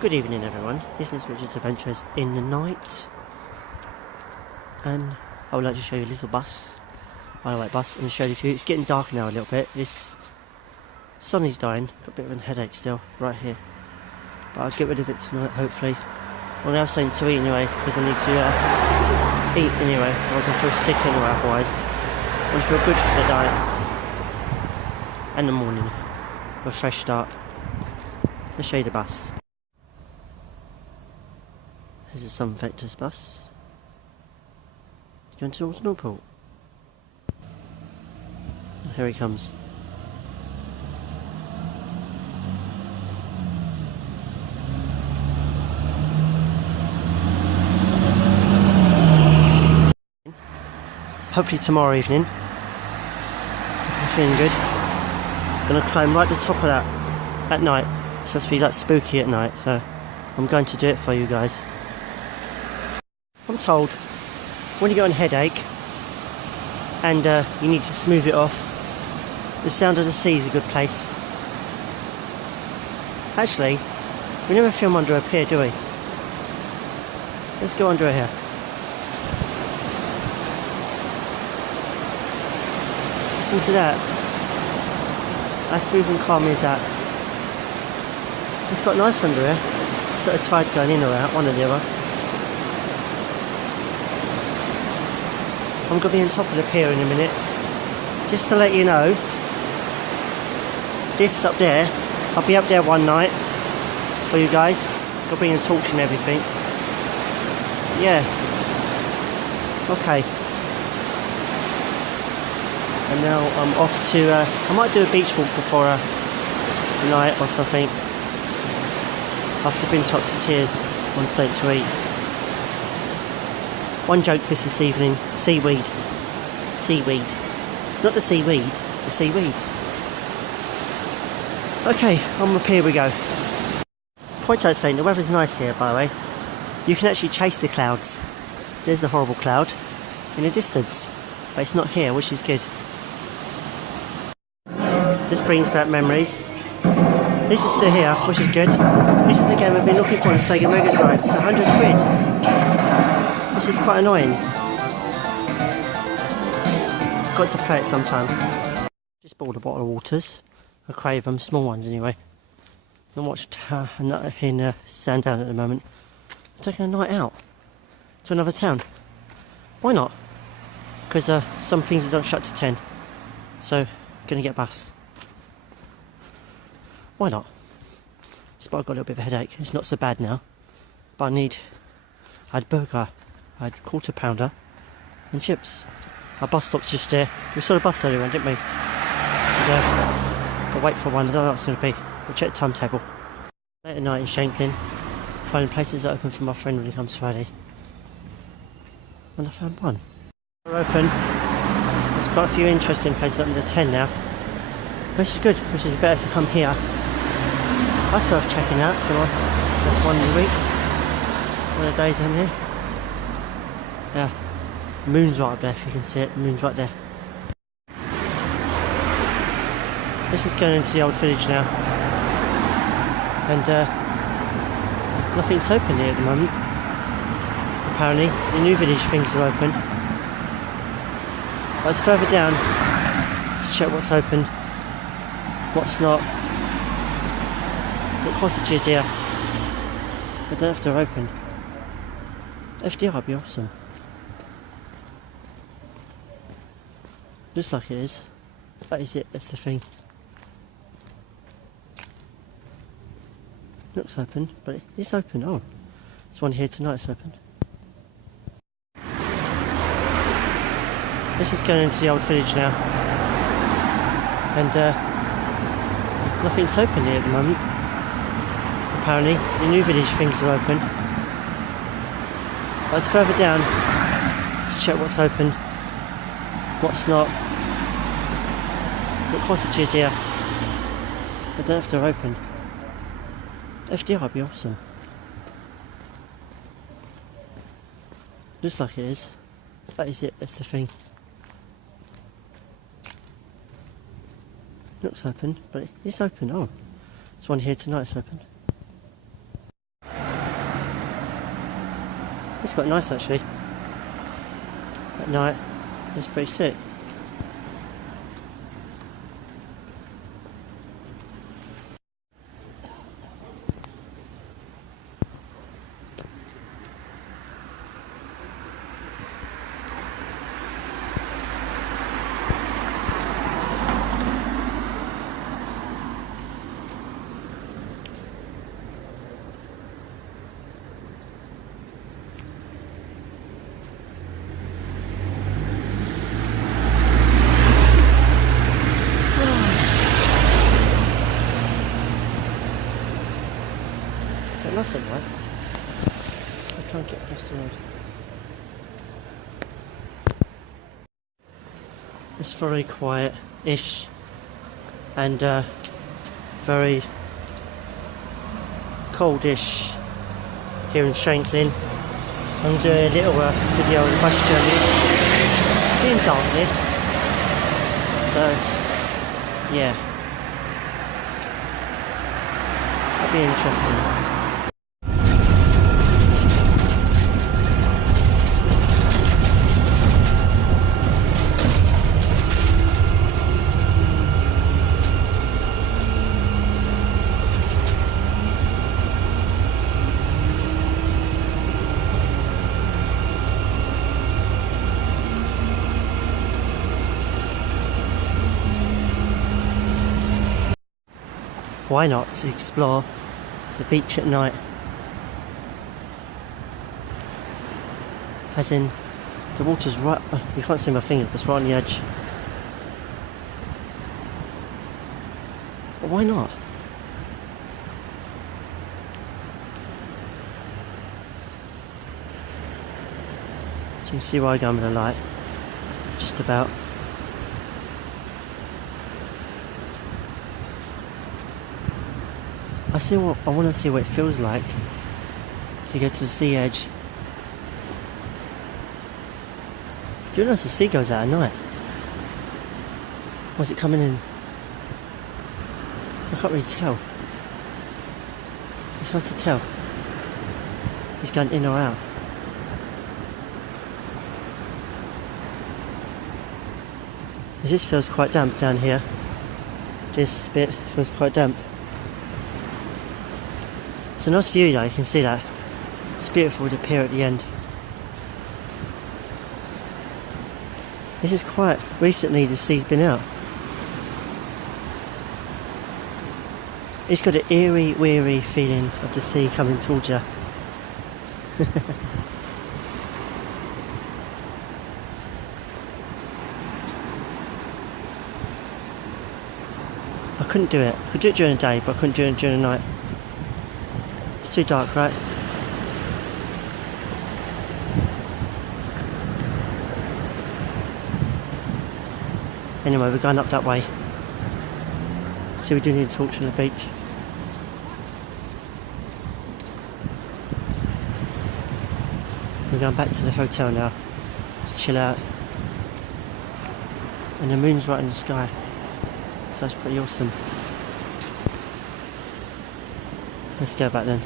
Good evening everyone, this is Richard's Adventures in the Night, and I would like to show you a little bus, white bus, and show you to you. It's getting dark now a little bit. This sun is dying, got a bit of a headache still right here, but I'll get rid of it tonight hopefully. Well, now something to eat anyway, because I need to eat anyway, otherwise I feel sick anyway otherwise. I want to feel good for the night and the morning, with a fresh start. I'll show you the bus. Here's a Sun Vectors bus. Going towards Northport. Here he comes. Hopefully tomorrow evening. I'm feeling good. Gonna climb right to the top of that at night. It's supposed to be like spooky at night, so I'm going to do it for you guys. I'm told when you get a headache and you need to smooth it off, the sound of the sea is a good place. Actually, we never film under a pier, do we? Let's go under here. Listen to that. How smooth and calm is that? It's quite nice under here. Sort of tide going in or out, one or the other. I'm going to be on top of the pier in a minute. Just to let you know, this up there, I'll be up there one night for you guys. Got to bring a torch and everything. Yeah. Okay. And now I'm off to, I might do a beach walk before tonight or something. After being top to tears, want something to eat. One joke for this evening, seaweed. Seaweed. Not the seaweed, the seaweed. Okay, on the pier we go. Point out saying, the weather's nice here by the way. You can actually chase the clouds. There's the horrible cloud in the distance. But it's not here, which is good. This brings back memories. This is still here, which is good. This is the game I've been looking for on Sega Mega Drive. It's 100 quid. Which is quite annoying. Got to play it sometime. Just bought a bottle of waters. I crave them, small ones anyway. And watched in Sandown at the moment. I'm taking a night out to another town. Why not? Because some things don't shut to 10. So, gonna get a bus. Why not? But I've got a little bit of a headache. It's not so bad now. But I had burger. I had quarter pounder and chips. Our bus stop's just there. We saw the bus earlier on, didn't we? And, got to wait for one. I don't know what it's going to be. Got to check the timetable. Late at night in Shanklin, finding places that open for my friend when he comes Friday. And I found one. They're open. There's quite a few interesting places open to 10 now. Which is good, which is better to come here. That's worth checking out tomorrow. One of the weeks. One of the days I'm here. Yeah, the moon's right up there if you can see it, the moon's right there. This is going into the old village now. And nothing's open here at the moment. Apparently, the new village things are open. But it's further down to check what's open, what's not. The cottages here. I don't know if they're open. If they are, it'd be awesome. Looks like it is. That is it, that's the thing. Looks open, but it is open. Oh, there's one here tonight, it's open. This is going into the old village now. And nothing's open here at the moment. Apparently, the new village things are open. But it's further down to check what's open, what's not. The cottages here. I don't know if they're open. If they are, it'd be awesome. Looks like it is. That is it, that's the thing. Looks open, but it is open. Oh, there's one here tonight, it's open. It's quite nice actually. At night, it's pretty sick. But nice at night. I'll try and get across the road. It's very quiet-ish and very coldish here in Shanklin. I'm doing a little video on bus journey in darkness, so yeah, that'll be interesting. Why not to explore the beach at night? As in, the water's right, you can't see my finger, but it's right on the edge. But why not? So you can see where I go with the light, just about. I want to see what it feels like to get to the sea edge. Do you notice the sea goes out at night? Or is it coming in? I can't really tell. It's hard to tell. It's going in or out. This feels quite damp down here. This bit feels quite damp. It's a nice view though, you can see that. It's beautiful with the pier at the end. This is quite recently the sea's been out. It's got an eerie, weary feeling of the sea coming towards you. I couldn't do it. I could do it during the day, but I couldn't do it during the night. It's too dark, right? Anyway, we're going up that way. So we do need a torch on the beach. We're going back to the hotel now to chill out. And the moon's right in the sky. So that's pretty awesome. Let's go back then.